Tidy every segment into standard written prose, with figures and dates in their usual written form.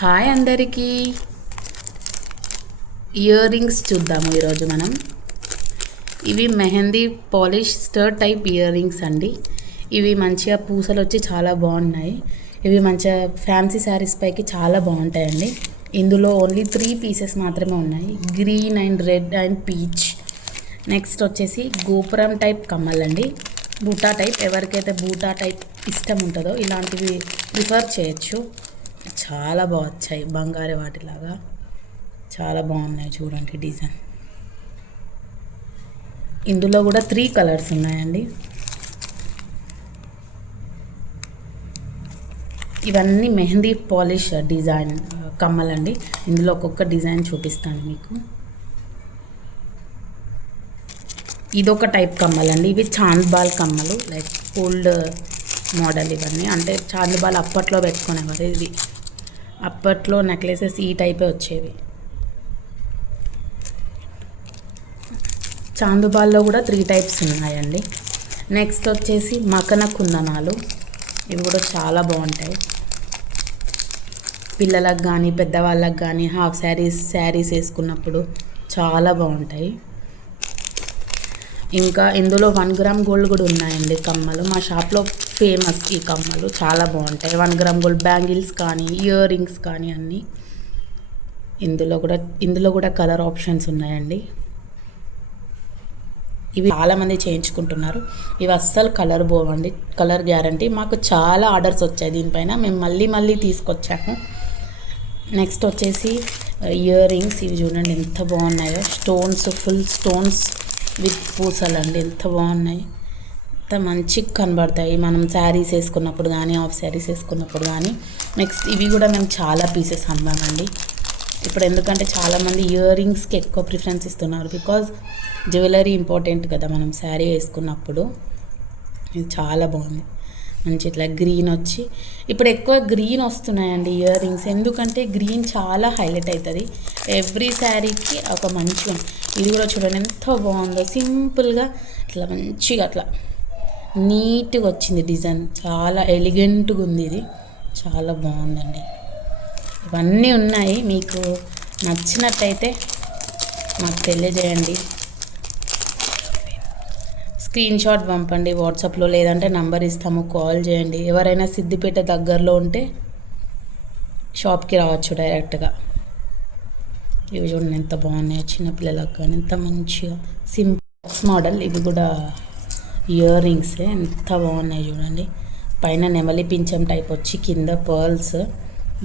Hi అందరికీ. Ear rings చూద్దాము ఈరోజు మనం. ఇవి మెహందీ పాలిష్ స్టర్ టైప్ ఇయర్ రింగ్స్ అండి. ఇవి మంచిగా పూసలు వచ్చి చాలా బాగున్నాయి. ఇవి మంచిగా ఫ్యాన్సీ శారీస్ పైకి చాలా బాగుంటాయండి. ఇందులో ఓన్లీ 3 పీసెస్ మాత్రమే ఉన్నాయి, green and red and peach. Next వచ్చేసి గోపురం టైప్ కమ్మలండి, బూటా టైప్. ఎవరికైతే బూటా టైప్ ఇష్టం ఉంటుందో ఇలాంటివి ప్రిఫర్ చేయొచ్చు. చాలా బాగా వచ్చాయి, బంగారు వాటిలాగా చాలా బాగున్నాయి. చూడండి డిజైన్. ఇందులో కూడా 3 కలర్స్ ఉన్నాయండి. ఇవన్నీ మెహందీ పాలిష్ డిజైన్ కమ్మలండి. ఇందులో ఒక్కొక్క డిజైన్ చూపిస్తాను మీకు. ఇదొక టైప్ కమ్మలండి. ఇవి చాంద్బాల్ కమ్మలు, లైక్ ఓల్డ్ మోడల్. ఇవన్నీ అంటే చాంద్బాల్ అప్పట్లో పెట్టుకునేవారు. ఇది అప్పట్లో నెక్లెసెస్ ఈ టైపే వచ్చేవి. చాందుబాల్లో కూడా 3 టైప్స్ ఉన్నాయండి. నెక్స్ట్ వచ్చేసి మకన కుందనాలు. ఇవి కూడా చాలా బాగుంటాయి. పిల్లలకు కానీ పెద్దవాళ్ళకి కానీ హాఫ్ శారీస్ వేసుకున్నప్పుడు చాలా బాగుంటాయి. ఇంకా ఇందులో 1 గ్రామ్ గోల్డ్ కూడా ఉన్నాయండి కమ్మలు. మా షాప్లో ఫేమస్ ఈ కమ్మలు, చాలా బాగుంటాయి. 1 గ్రామ్ గోల్డ్ బ్యాంగిల్స్ కానీ ఇయర్ రింగ్స్ కానీ అన్నీ. ఇందులో కూడా కలర్ ఆప్షన్స్ ఉన్నాయండి. ఇవి చాలామంది చేయించుకుంటున్నారు. ఇవి అస్సలు కలర్ పోవండి, కలర్ గ్యారంటీ. మాకు చాలా ఆర్డర్స్ వచ్చాయి దీనిపైన, మేము మళ్ళీ తీసుకొచ్చాము. నెక్స్ట్ వచ్చేసి ఇయర్ రింగ్స్. ఇవి చూడండి ఎంత బాగున్నాయో, స్టోన్స్, ఫుల్ స్టోన్స్ విత్ పూసలు అండి. ఎంత బాగున్నాయి, ఎంత మంచిగా కనబడతాయి మనం శారీస్ వేసుకున్నప్పుడు కానీ హాఫ్ శారీస్ వేసుకున్నప్పుడు కానీ. నెక్స్ట్ ఇవి కూడా మేము చాలా పీసెస్ అమ్మామండి ఇప్పుడు. ఎందుకంటే చాలామంది ఇయర్ రింగ్స్కి ఎక్కువ ప్రిఫరెన్స్ ఇస్తున్నారు, బికాజ్ జ్యువెలరీ ఇంపార్టెంట్ కదా మనం శారీ వేసుకున్నప్పుడు. ఇది చాలా బాగుంది. మంచి ఇట్లా గ్రీన్ వచ్చి, ఇప్పుడు ఎక్కువ గ్రీన్ వస్తున్నాయండి ఇయర్ రింగ్స్. ఎందుకంటే గ్రీన్ చాలా హైలైట్ అవుతుంది ఎవ్రీ శారీకి. ఒక మంచిగా ఇది కూడా చూడండి ఎంత బాగుందో, సింపుల్గా ఇట్లా మంచిగా అట్లా నీట్గా వచ్చింది డిజైన్. చాలా ఎలిగెంట్గా ఉంది, ఇది చాలా బాగుందండి. ఇవన్నీ ఉన్నాయి, మీకు నచ్చినట్టయితే మాకు తెలియజేయండి. స్క్రీన్ షాట్ పంపండి వాట్సాప్లో, లేదంటే నంబర్ ఇస్తాము, కాల్ చేయండి. ఎవరైనా సిద్దిపేట దగ్గరలో ఉంటే షాప్కి రావచ్చు డైరెక్ట్గా. ఇవి చూడండి ఎంత బాగున్నాయి, చిన్నపిల్లలకు కానీ ఎంత మంచిగా సింపుల్ మోడల్. ఇవి కూడా ఇయర్ రింగ్సే, ఎంత బాగున్నాయి చూడండి. పైన నెమలి పింఛం టైప్ వచ్చి కింద పర్ల్స్.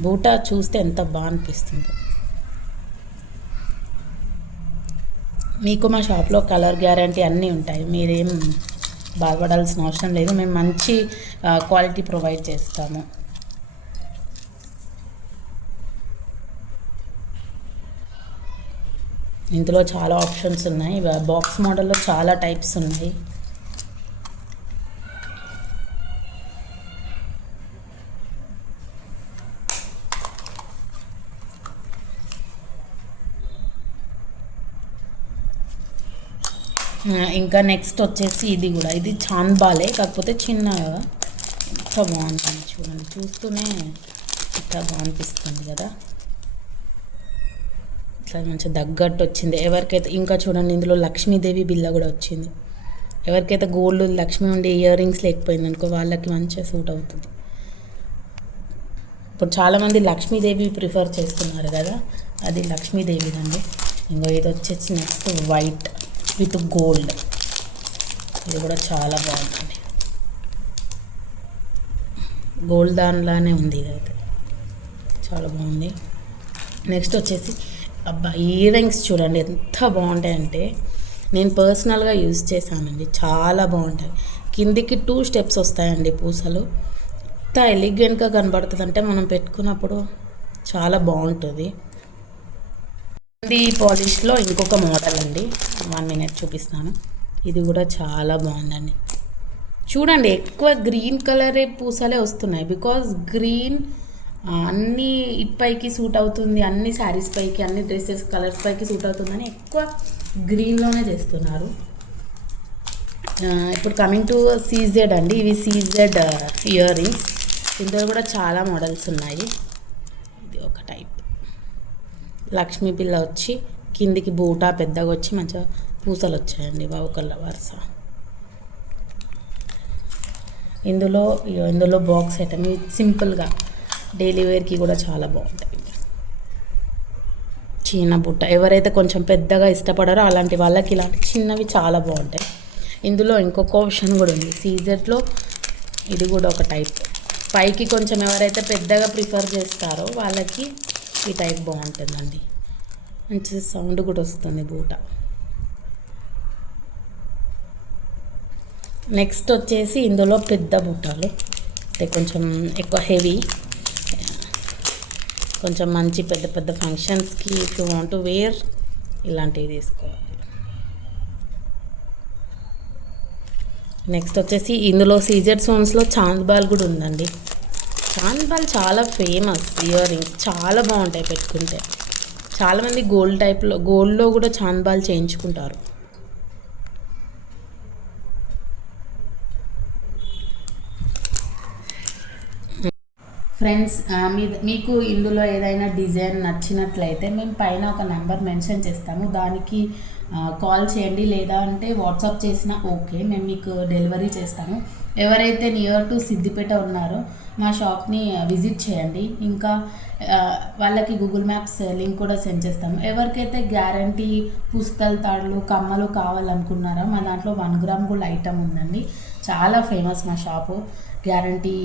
బూటా చూస్తే ఎంత బాగా అనిపిస్తుందో. మీకు మా షాప్లో కలర్ గ్యారంటీ అన్నీ ఉంటాయి, మీరేం బాధపడాల్సిన అవసరం లేదు. మేము మంచి క్వాలిటీ ప్రొవైడ్ చేస్తాము. ఇందులో చాలా ఆప్షన్స్ ఉన్నాయి. బాక్స్ మోడల్లో చాలా టైప్స్ ఉన్నాయి. ఇంకా నెక్స్ట్ వచ్చేసి ఇది చాంద్బాలే, కాకపోతే చిన్నగా. ఎంత బాగుంటుంది చూడండి, చూస్తూనే ఎంత బాగా అనిపిస్తుంది కదా. ఇట్లా మంచిగా తగ్గట్టు వచ్చింది. ఎవరికైతే ఇంకా చూడండి ఇందులో లక్ష్మీదేవి బిల్ల కూడా వచ్చింది. ఎవరికైతే గోల్డ్ లక్ష్మి ఉండి ఇయర్ రింగ్స్ లేకపోయింది అనుకో, వాళ్ళకి మంచిగా సూట్ అవుతుంది. ఇప్పుడు చాలామంది లక్ష్మీదేవి ప్రిఫర్ చేస్తున్నారు కదా, అది లక్ష్మీదేవిదండి. ఇంకో ఇది వచ్చేసి నెక్స్ట్ వైట్ విత్ గోల్డ్. ఇది కూడా చాలా బాగుంటుంది, గోల్డ్ దానిలానే ఉంది. ఇదైతే చాలా బాగుంది. నెక్స్ట్ వచ్చేసి అబ్బా ఇయర్ రింగ్స్ చూడండి ఎంత బాగుంటాయంటే, నేను పర్సనల్గా యూజ్ చేశానండి, చాలా బాగుంటాయి. కిందికి 2 స్టెప్స్ వస్తాయండి పూసలు. ఎంత ఎలిగెంట్గా కనబడుతుంది అంటే మనం పెట్టుకున్నప్పుడు చాలా బాగుంటుంది. ఇది పాలిష్లో ఇంకొక మోడల్ అండి, 1 మినిట్ చూపిస్తాను. ఇది కూడా చాలా బాగుందండి. చూడండి ఎక్కువ గ్రీన్ కలరే పూసలే వస్తున్నాయి, బికాజ్ గ్రీన్ అన్ని పైకి సూట్ అవుతుంది, అన్ని శారీస్ పైకి, అన్ని డ్రెస్సెస్ కలర్స్ పైకి సూట్ అవుతుందని ఎక్కువ గ్రీన్లోనే చేస్తున్నారు. ఇప్పుడు కమింగ్ టు సీజెడ్ అండి. ఇవి సీజెడ్ ఇయర్ రింగ్స్. ఇందులో కూడా చాలా మోడల్స్ ఉన్నాయి. ఇది ఒక టైప్. లక్ష్మీ పిల్ల వచ్చి కిందికి బూటా పెద్దగా వచ్చి మంచిగా పూసలు వచ్చాయండి వావుకల్ల వరుస. ఇందులో బాక్స్ ఐటమ్ సింపుల్గా డైలీ వేర్కి కూడా చాలా బాగుంటాయి. చిన్న బుట్ట ఎవరైతే కొంచెం పెద్దగా ఇష్టపడారో అలాంటి వాళ్ళకి ఇలాంటి చిన్నవి చాలా బాగుంటాయి. ఇందులో ఇంకొక ఆప్షన్ కూడా ఉంది సీజెట్లో, ఇది కూడా ఒక టైప్. పైకి కొంచెం ఎవరైతే పెద్దగా ప్రిఫర్ చేస్తారో వాళ్ళకి ఈ టైప్ బాగుంటుందండి. మంచి సౌండ్ కూడా వస్తుంది బూట. నెక్స్ట్ వచ్చేసి ఇందులో పెద్ద బుట్టలు అంటే కొంచెం ఎక్కువ హెవీ, కొంచెం మంచి పెద్ద పెద్ద ఫంక్షన్స్కి if you want to wear ఇలాంటివి తీసుకోవాలి. నెక్స్ట్ వచ్చేసి ఇందులో సీజెడ్ స్టోన్స్లో చాంద్ బాల్ కూడా ఉందండి. చాంద్ బాల్ చాలా ఫేమస్ ఇయర్ రింగ్స్, చాలా బాగుంటాయి పెట్టుకుంటే. చాలామంది గోల్డ్లో కూడా చాంద్ బాల్ చేయించుకుంటారు. ఫ్రెండ్స్, మీకు ఇందులో ఏదైనా డిజైన్ నచ్చినట్లయితే మేము పైన ఒక నెంబర్ మెన్షన్ చేస్తాము, దానికి కాల్ చేయండి. లేదా అంటే వాట్సాప్ చేసినా ఓకే, మేము మీకు డెలివరీ చేస్తాము. ఎవరైతే నియర్ టు సిద్దిపేట ఉన్నారో మా షాప్ని విజిట్ చేయండి. ఇంకా వాళ్ళకి గూగుల్ మ్యాప్స్ లింక్ కూడా సెండ్ చేస్తాము. ఎవరికైతే గ్యారంటీ పుస్తల తాడులు కమ్మలు కావాలనుకున్నారో మా దాంట్లో 1 గ్రామ్ గోల్డ్ ఐటమ్ ఉందండి. చాలా ఫేమస్ మా shop. Guarantee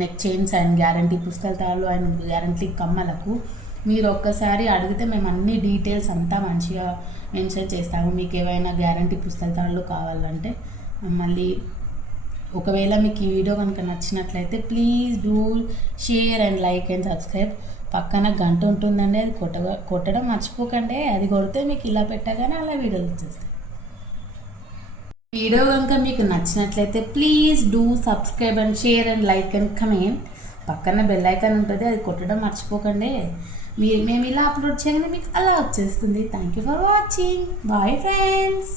neck chains and guarantee పుస్తల తాళ్ళు అండ్ గ్యారంటీ కమ్మలకు మీరు ఒక్కసారి అడిగితే మేము అన్ని డీటెయిల్స్ అంతా మంచిగా మెన్షన్ చేస్తాము. మీకు ఏవైనా గ్యారంటీ పుస్తల తాళ్ళు కావాలంటే మళ్ళీ ఒకవేళ మీకు ఈ వీడియో కనుక నచ్చినట్లయితే please do share and like and subscribe. పక్కన గంట ఉంటుందండి, అది కొట్టడం మర్చిపోకండి. అది కొడితే మీకు ఇలా పెట్టగానే అలా వీడియోలు వచ్చేస్తాయి. వీడియో కనుక మీకు నచ్చినట్లయితే please do subscribe and share and like and comment. పక్కన బెల్ ఐకాన్ ఉంటుంది, అది కొట్టడం మర్చిపోకండి. మేము ఇలా అప్లోడ్ చేయగానే మీకు అలా వచ్చేస్తుంది. Thank you for watching. Bye friends.